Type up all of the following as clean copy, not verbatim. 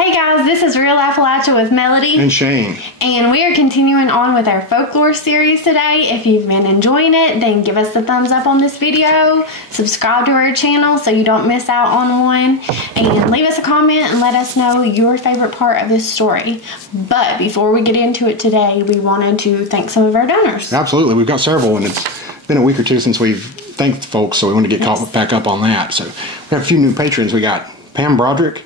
Hey guys, this is Real Appalachia with Melody and Shane, and we are continuing on with our folklore series today. If you've been enjoying it, then give us a thumbs up on this video, subscribe to our channel so you don't miss out on one, and leave us a comment and let us know your favorite part of this story. But before we get into it today, we wanted to thank some of our donors. Absolutely, we've got several, and it's been a week or two since we've thanked folks, so we want to get caught back up on that. So we have a few new patrons. We got Pam Broderick,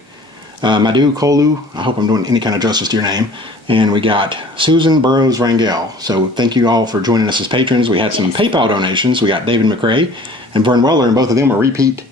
Madhu Kolu, I hope I'm doing any kind of justice to your name, and we got Susan Burrows Rangel. So thank you all for joining us as patrons. We had some PayPal donations. We got David McRae and Vern Weller, and both of them are repeat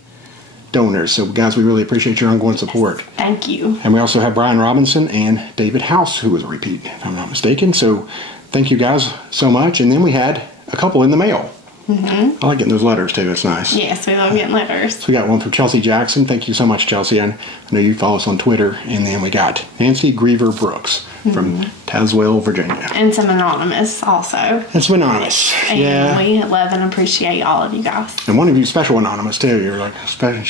donors. So guys, we really appreciate your ongoing support. Thank you. And we also have Brian Robinson and David House, who was a repeat, if I'm not mistaken. So thank you guys so much. And then we had a couple in the mail. I like getting those letters too. It's nice. Yes, we love getting letters. So we got one from Chelsea Jackson. Thank you so much, Chelsea. I know you follow us on Twitter. And then we got Nancy Griever Brooks from Tazewell, Virginia. And some anonymous also. And some anonymous. And we love and appreciate all of you guys. And one of you special anonymous too. You're like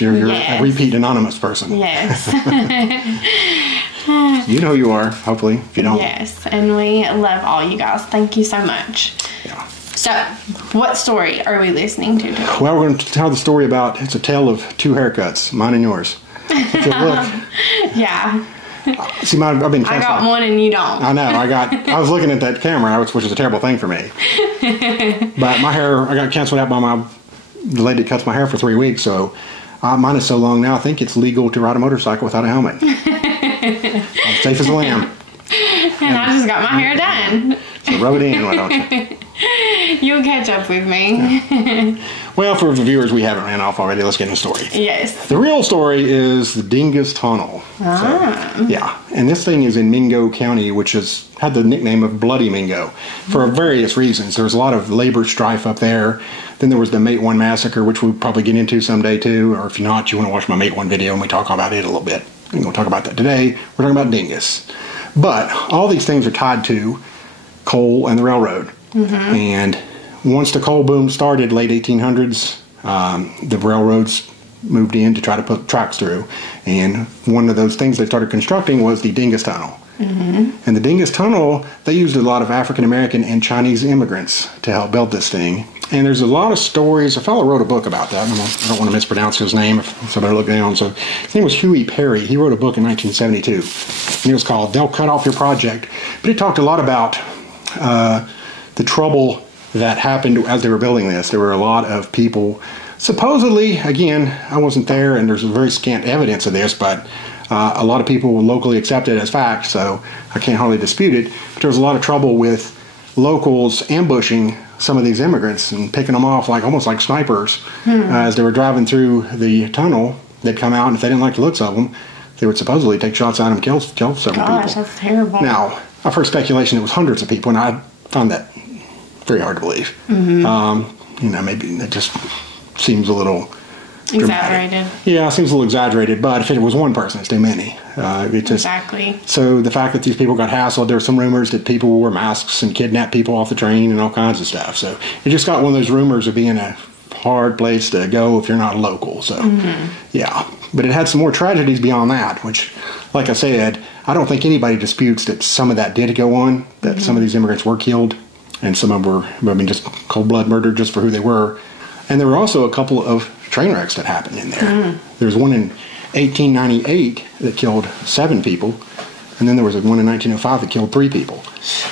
you're a repeat anonymous person. Yes. You know who you are, hopefully, if you don't. Yes, and we love all you guys. Thank you so much. Yeah. So, what story are we listening to today? Well, we're going to tell the story about, it's a tale of two haircuts, mine and yours. If you look. Yeah. See, I've been I got one and you don't. I know. I was looking at that camera, which is a terrible thing for me. But my hair, I got canceled out by the lady that cuts my hair for 3 weeks, so mine is so long now, I think it's legal to ride a motorcycle without a helmet. I'm safe as a lamb. And I just got my hair done. So rub it in, why don't you? You'll catch up with me. Yeah. Well, for the viewers, we haven't ran off already. Let's get in the story. Yes. The real story is the Dingess Tunnel. So, yeah, and this thing is in Mingo County, which has had the nickname of Bloody Mingo for various reasons. There was a lot of labor strife up there. Then there was the Mate 1 massacre, which we'll probably get into someday too. Or if not, you want to watch my Mate 1 video and we talk about it a little bit. We're going to talk about that today. We're talking about Dingess. But all these things are tied to coal and the railroad. And once the coal boom started, late 1800s, the railroads moved in to try to put tracks through. And one of those things they started constructing was the Dingess Tunnel. And the Dingess Tunnel, they used a lot of African American and Chinese immigrants to help build this thing. And there's a lot of stories. A fellow wrote a book about that. I don't want to mispronounce his name if somebody look down. So his name was Huey Perry. He wrote a book in 1972. And it was called They'll Cut Off Your Project. But he talked a lot about the trouble that happened as they were building this. There were a lot of people, supposedly, again, I wasn't there and there's very scant evidence of this, but a lot of people will locally accept it as fact, so I can't hardly dispute it. But there was a lot of trouble with locals ambushing some of these immigrants and picking them off almost like snipers. As they were driving through the tunnel, they'd come out, and if they didn't like the looks of them, they would supposedly take shots at them and kill several people. Gosh, that's terrible. Now, I've heard speculation it was hundreds of people, and I found that very hard to believe. Maybe it just seems a little exaggerated. Dramatic. Yeah, it seems a little exaggerated, but if it was one person, it's too many. Exactly. So the fact that these people got hassled, there were some rumors that people wore masks and kidnapped people off the train and all kinds of stuff. So it just got one of those rumors of being a hard place to go if you're not local. So, yeah. But it had some more tragedies beyond that, which, like I said, I don't think anybody disputes that some of that did go on, that some of these immigrants were killed, and some of them were, just cold blood murdered just for who they were. And there were also a couple of train wrecks that happened in there. There was one in 1898 that killed 7 people, and then there was one in 1905 that killed 3 people.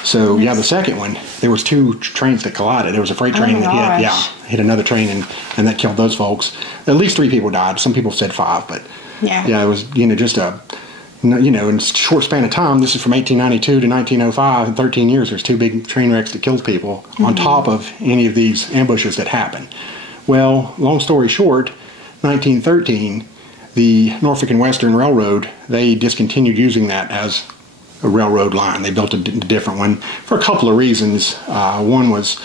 So, yeah, the second one, there was 2 trains that collided. There was a freight train that hit another train, and that killed those folks. At least 3 people died. Some people said 5, but yeah, it was just in a short span of time. This is from 1892 to 1905. In 13 years, there's 2 big train wrecks that killed people on top of any of these ambushes that happened. Well, long story short, 1913, the Norfolk and Western Railroad, they discontinued using that as a railroad line. They built a different one for a couple of reasons. One was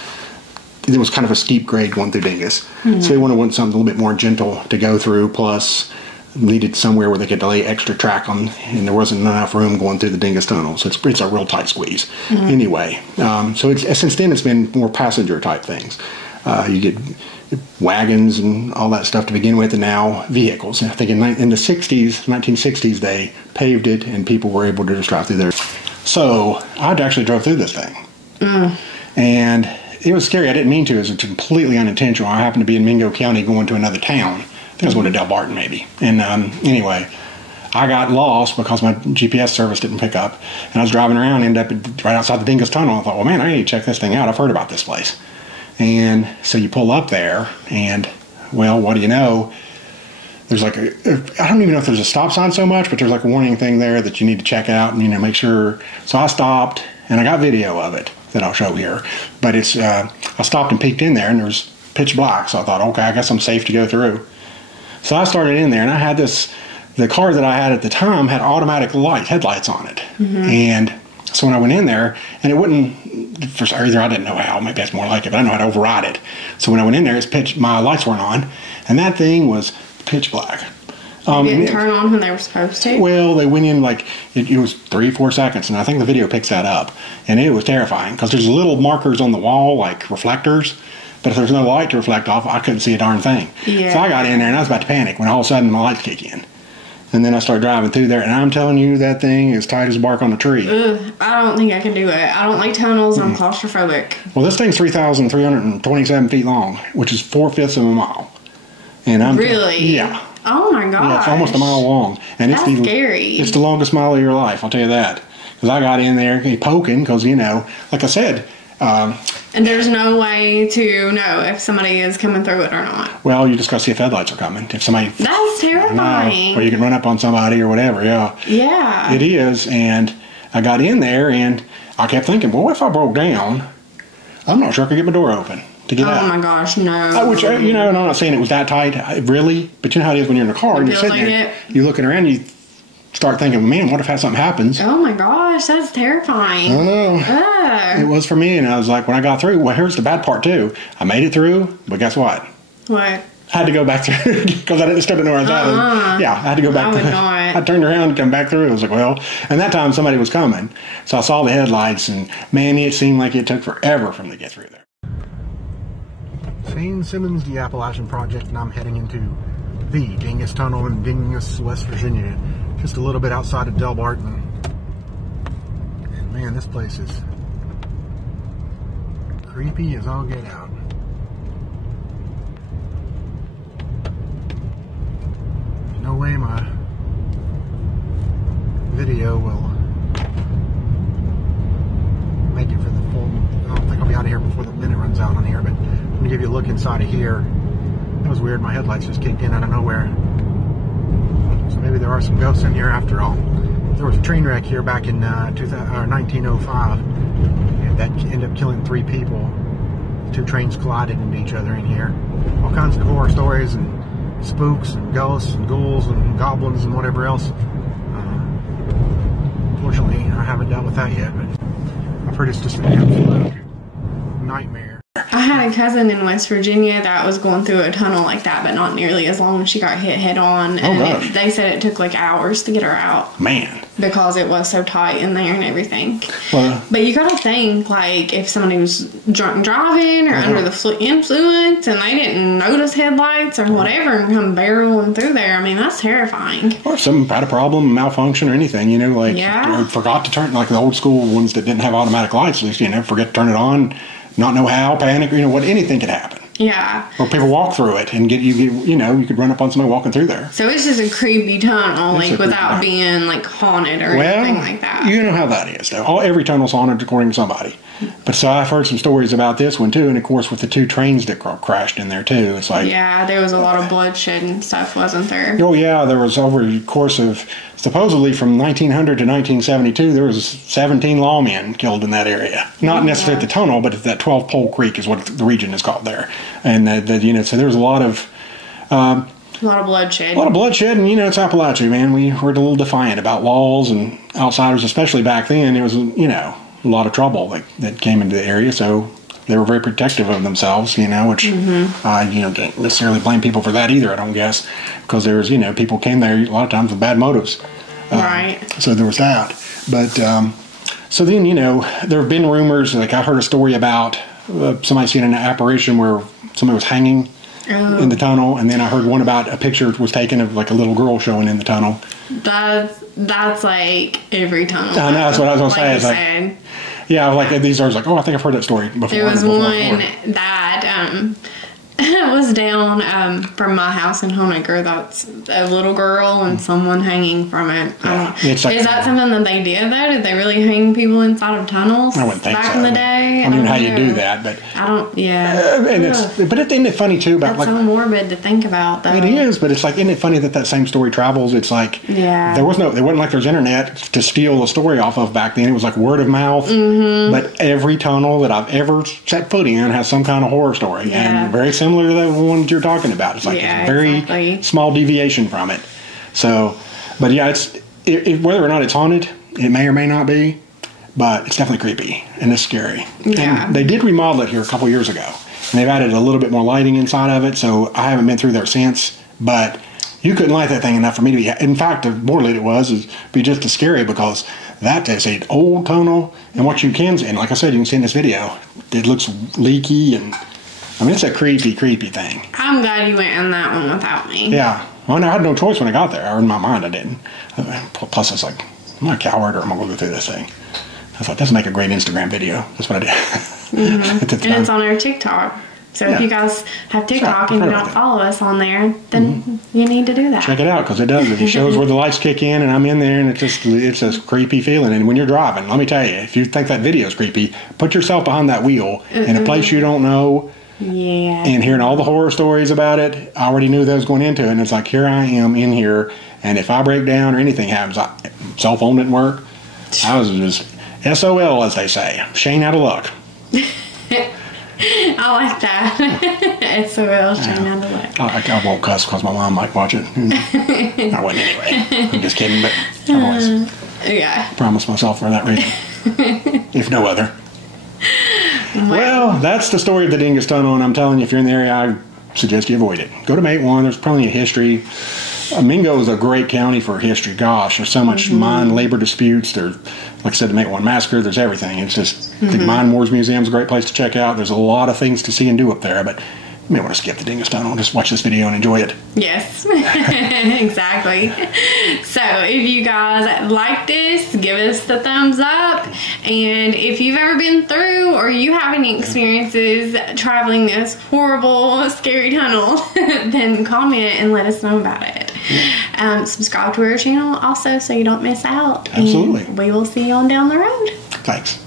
it was kind of a steep grade going through Dingess. So they wanted something a little bit more gentle to go through, plus needed somewhere where they could lay extra track on, and there wasn't enough room going through the Dingess Tunnel. So it's a real tight squeeze. Anyway, so since then it's been more passenger type things. You get wagons and all that stuff to begin with, and now vehicles. And I think in the 60s, 1960s, they paved it, and people were able to just drive through there. So I actually drove through this thing. And it was scary. I didn't mean to. It was completely unintentional. I happened to be in Mingo County going to another town. I think I was going to Del Barton maybe. And anyway, I got lost because my GPS service didn't pick up. And I was driving around, ended up right outside the Dingess Tunnel. I thought, well, man, I need to check this thing out. I've heard about this place. And so you pull up there, and, well, what do you know? There's like I don't even know if there's a stop sign so much, but there's like a warning thing there that you need to check out and, you know, make sure. So I stopped, and I got video of it that I'll show here. But it's I stopped and peeked in there, and there was pitch black. So I thought, okay, I guess I'm safe to go through. So I started in there, and I had the car that I had at the time had automatic headlights on it. And so when I went in there, and it wouldn't, either I didn't know how, maybe that's more like it, but I know how to override it. So when I went in there, my lights weren't on, and that thing was pitch black. They didn't turn on when they were supposed to? Well, they went in like, it was 3-4 seconds, and I think the video picks that up. And it was terrifying, because there's little markers on the wall, like reflectors, but if there's no light to reflect off, I couldn't see a darn thing. Yeah. So I got in there, and I was about to panic when all of a sudden my lights kick in. And then I started driving through there, and I'm telling you, that thing is tight as a bark on a tree. I don't think I can do it. I don't like tunnels. I'm claustrophobic. Well, this thing's 3,327 feet long, which is 4/5 of a mile. And I'm really? Yeah. Oh my gosh. Yeah, it's almost a mile long. And that's scary. It's the longest mile of your life, I'll tell you that. Because I got in there poking, because, you know, like I said. And there's no way to know if somebody is coming through it or not. Well, you just got to see if headlights are coming. If somebody. That's terrifying. Or you can run up on somebody or whatever, yeah. Yeah. It is. And I got in there, and I kept thinking, well, what if I broke down? I'm not sure I could get my door open to get out. Oh my gosh, no. Which, you know, and I'm not saying it was that tight, really, but you know how it is when you're in a car and you're sitting there, you're looking around, you start thinking, man, what if something happens? Oh my gosh, that's terrifying. I know. It was for me, and I was like, when I got through, well, here's the bad part too. I made it through, but guess what? What? I had to go back through because I still didn't know where I was at. Yeah, I had to go back through. I turned around and come back through. I was like, well, and that time somebody was coming. So I saw the headlights, and man, it seemed like it took forever for them to get through there. St. Simmons, the Appalachian Project, and I'm heading into the Dingess Tunnel in Dingess, West Virginia, just a little bit outside of Del Barton. And man, this place is creepy as all get out. There's no way my video will make it for the full. I don't think I'll be out of here before the minute runs out on here, but I'm going to give you a look inside of here. That was weird, my headlights just kicked in out of nowhere. So maybe there are some ghosts in here after all. There was a train wreck here back in 1905, and that ended up killing 3 people. 2 trains collided into each other in here. All kinds of horror stories and spooks and ghosts and ghouls and goblins and whatever else. Fortunately, I haven't dealt with that yet, but I've heard it's just an absolute nightmare. I had a cousin in West Virginia that was going through a tunnel like that, but not nearly as long. She got hit head on, and they said it took like hours to get her out. Man. Because it was so tight in there and everything. Well, but you gotta think, like, if somebody was drunk driving or under the influence and they didn't notice headlights or whatever and come barreling through there, I mean, that's terrifying. Or if someone had a problem, malfunction or anything, you know, like, forgot to turn, like the old school ones that didn't have automatic lights, at least, you know, forget to turn it on. Not know how, panic, you know, what, anything could happen. Yeah. Or people walk through it and you know, you could run up on somebody walking through there. So it's just a creepy tunnel, like, without being, like, haunted or anything like that. You know how that is, though. Every tunnel's haunted according to somebody. But so I've heard some stories about this one, too, and, of course, with the 2 trains that crashed in there, too. It's like... Yeah, there was a lot of bloodshed and stuff, wasn't there? Oh, yeah, there was over the course of... Supposedly, from 1900 to 1972, there was 17 lawmen killed in that area. Not necessarily at the tunnel, but at that 12-Pole Creek is what the region is called there. And, you know, so there was a lot of... a lot of bloodshed. A lot of bloodshed, and, you know, it's Appalachia, man. We were a little defiant about laws and outsiders, especially back then. It was, you know, a lot of trouble that came into the area, so they were very protective of themselves, you know, which, you know, can't necessarily blame people for that either, I don't guess, because there was, you know, people came there a lot of times with bad motives. Right. So there was that. But, so then, you know, there have been rumors, like I heard a story about somebody seeing an apparition where somebody was hanging in the tunnel, and then I heard one about a picture was taken of like a little girl showing in the tunnel. That's like every tunnel. I know, that's what I was gonna say. Like, yeah, like these are like, oh, I think I've heard that story before. There was one that was down from my house in Honaker. That's a little girl and someone hanging from it. Yeah, is that something that they did though? Did they really hang people inside of tunnels? I wouldn't think back so. in the day. I don't know how you do that, but I don't. Yeah, and but isn't it funny too about that's so morbid to think about though. It is, but it's like, isn't it funny that same story travels? It's like it wasn't like there's internet to steal a story off of back then. It was like word of mouth. Mm-hmm. But every tunnel that I've ever set foot in has some kind of horror story, and very similar to the one you're talking about. It's like it's a very small deviation from it. So, but yeah, it's whether or not it's haunted, it may or may not be, but it's definitely creepy and it's scary. Yeah. And they did remodel it here a couple years ago, and they've added a little bit more lighting inside of it. So I haven't been through there since, but you couldn't light that thing enough for me to be. In fact, the more lit it was be just as scary because that is an old tunnel, and what you can see, and like I said, you can see in this video, it looks leaky and. I mean, it's a creepy thing. I'm glad you went in that one without me. Yeah. Well, I had no choice when I got there. Or in my mind, I didn't. Plus, I was like, I'm not a coward, or I'm going to go through this thing. I thought, this would make a great Instagram video. That's what I did. Mm-hmm. And it's on our TikTok. So if you guys have TikTok and you don't follow us on there, then you need to do that. Check it out, because it does. It shows where the lights kick in, and I'm in there, and it's a creepy feeling. And when you're driving, let me tell you, if you think that video is creepy, put yourself behind that wheel in a place you don't know. Yeah. And hearing all the horror stories about it, I already knew that was going into it. And it's like, here I am in here, and if I break down or anything happens, cell phone didn't work. I was just SOL, as they say. Shane out of luck. I like that. SOL, Shane out of luck. I won't cuss because my mom might watch it. I wouldn't anyway. I'm just kidding, but I've always promised myself for that reason. If no other. Well, that's the story of the Dingess Tunnel, and I'm telling you, if you're in the area, I suggest you avoid it. Go to Mate 1. There's plenty of history. Mingo is a great county for history. Gosh, there's so much mine labor disputes. There's, like I said, the Mate 1 massacre. There's everything. It's just, the Mine Wars Museum is a great place to check out. There's a lot of things to see and do up there, but you may want to skip the Dingess Tunnel. Just watch this video and enjoy it. Yes, exactly. So if you guys like this, give us the thumbs up. And if you've ever been through or you have any experiences traveling this horrible, scary tunnel, then comment and let us know about it. Subscribe to our channel also so you don't miss out. Absolutely. And we will see you on down the road. Thanks.